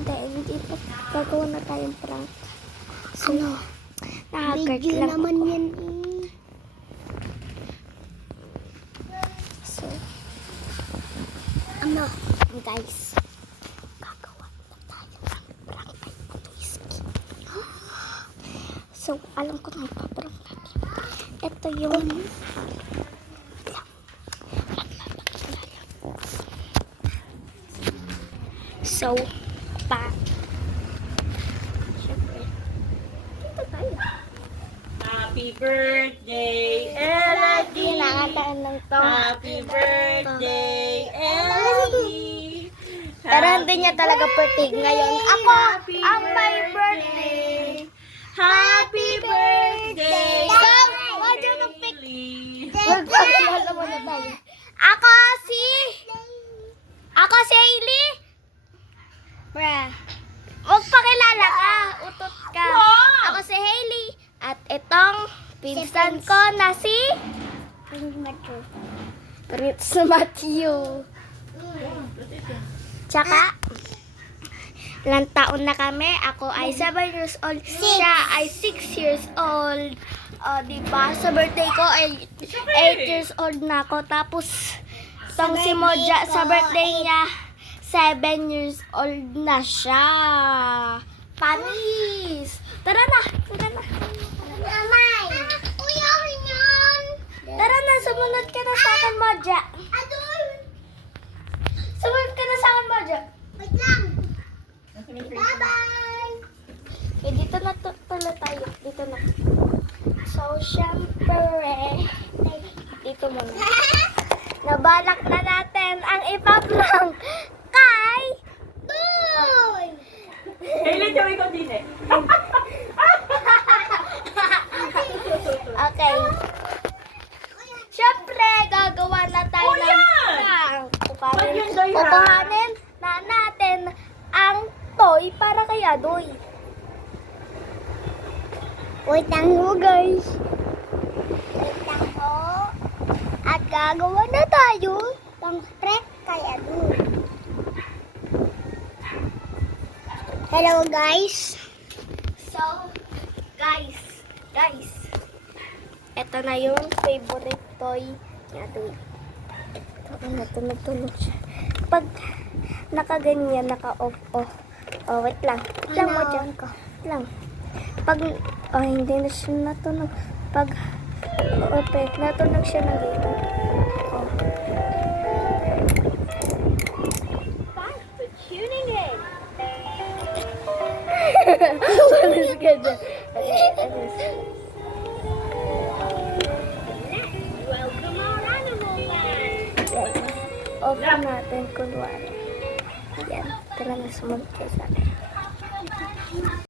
Hindi pa. Gagawa na tayong prank. So, nakakart Video lang naman ako. yan eh. So, Ano? Guys. gagawa na tayo ng prank kay Whiskey. So, alam ko na ipaprank natin. Ito yung... So, syempre, dito tayo. Happy birthday, Elodie! Kinakataan lang to. Happy birthday, Elodie! Pero hindi niya talaga birthday ngayon. Ako ang may birthday. Happy birthday! So, wag yun ang pick. Magpapilala mo na tayo. Ako si Hailey. Bruh. Magpakilala ka. Utot ka. Wow! Ako si Hailey. At itong pinsan ko na si Ritz Matthew. Tsaka, ilang taon na kami. Ako ay 7 years old. Siya ay 6 years old. Diba? Sa birthday ko ay 8 years old na ako. Tapos, itong si Moja sa birthday niya, 7 years old na siya. Panis! Tara na! Tara na! Amay! Kuya, yan! Tara na! Sumunod ka na sa akin, Moja! Adol! Sumunod ka na sa akin, Moja! Wait lang! Bye-bye! Eh, dito na pala tayo. Dito na. So, syempre, dito muna. Nabalak na natin ang ipaprank kay Boy! Kailan siya ikaw din eh? Okay. Syempre, gagawa na tayo ng prank. Kukuhanin na natin ang toy para kay Adoy. Wait lang mo, guys. Wait lang po. At gagawa na tayo ng prank kay Adul. Hello, guys. So, guys, ito na yung favorite toy ni Adoy. Ito na, tunog siya. Pag nakaganyan, naka-off. Wait lang. Wait lang mo dyan ko. Wait lang. Pag, hindi na siya natunog. Pag, natunog siya ng dito. Thanks for tuning in. Alis ka dyan. Alis. Welcome our animal man. Yan. Off natin, kunwari. Yan. Tara na, sumunod kayo sa akin.